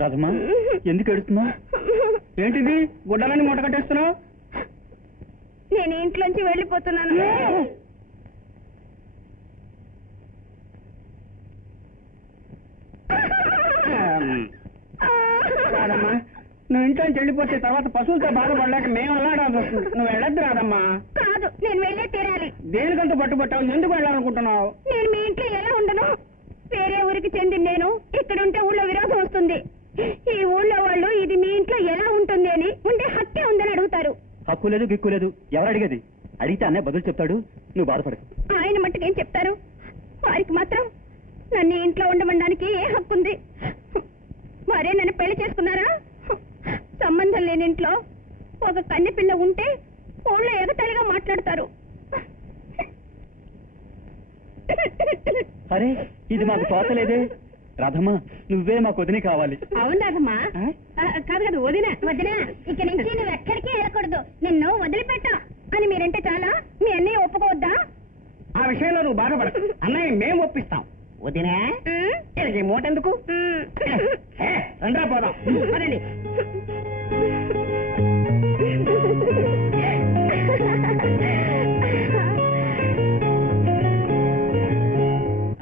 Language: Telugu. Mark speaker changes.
Speaker 1: రాధమ్మా ఎందుకు ఏడుస్తున్నావు? ఏంటిది? గుడ్డలని మూట కట్టేస్తున్నావు?
Speaker 2: నేను ఇంట్లోంచి వెళ్ళిపోతున్నాను.
Speaker 1: నువ్వు ఇంట్లోంచి వెళ్ళిపోతే తర్వాత పశువులతో బాధపడలేక మేము వస్తుంది. నువ్వు
Speaker 2: కాదు నేను వెళ్ళే తీరాలి.
Speaker 1: దేనికంత పట్టుబట్టావు? ఎందుకు వెళ్ళాలనుకుంటున్నావు?
Speaker 2: నేను మీ ఇంట్లో ఎలా ఉండను? వేరే ఊరికి చెందిన నేను ఇక్కడ ఉంటే ఊళ్ళో విరోధం వస్తుంది. ఈ ఊళ్ళో వాళ్ళు ఇది మీ ఇంట్లో ఎలా ఉంటుంది అని ఉండే హక్కే ఉందని అడుగుతారు.
Speaker 1: హక్కు లేదు గిక్కు లేదు. ఎవరు అడిగేది? అడిగితే అన్నయ్య బదులు చెప్తాడు నువ్వు బాధపడకు.
Speaker 2: ఆయన మట్టుకు ఏం చెప్తారు? వారికి మాత్రం నన్ను ఇంట్లో ఉండమనడానికి ఏ హక్కు ఉంది? మరే నన్ను పెళ్ళి చేసుకున్నారా? సంబంధం లేని ఇంట్లో ఒక కన్నె పిల్ల ఉంటే ఊళ్ళో ఎగతాళిగా మాట్లాడతారు.
Speaker 1: అరే ఇది మాకు తోచలేదే రాధమ్మా నువ్వే మాకు వదిలి కావాలి.
Speaker 2: అవును రాదమ్మా
Speaker 1: ఆ?
Speaker 2: కాదు కాదు వదిన వదిన ఇక నుంచి నువ్వు ఎక్కడికి వెళ్ళకూడదు. నిన్ను వదిలిపెట్టా అని మీరంటే చాలా మీ అన్నయ్య ఒప్పుకోవద్దా?
Speaker 1: ఆ విషయంలో నువ్వు బాధపడకు. అన్నయ్య మేము ఒప్పిస్తాం. వదినా మూట ఎందుకు. రండ్రా పోదాం.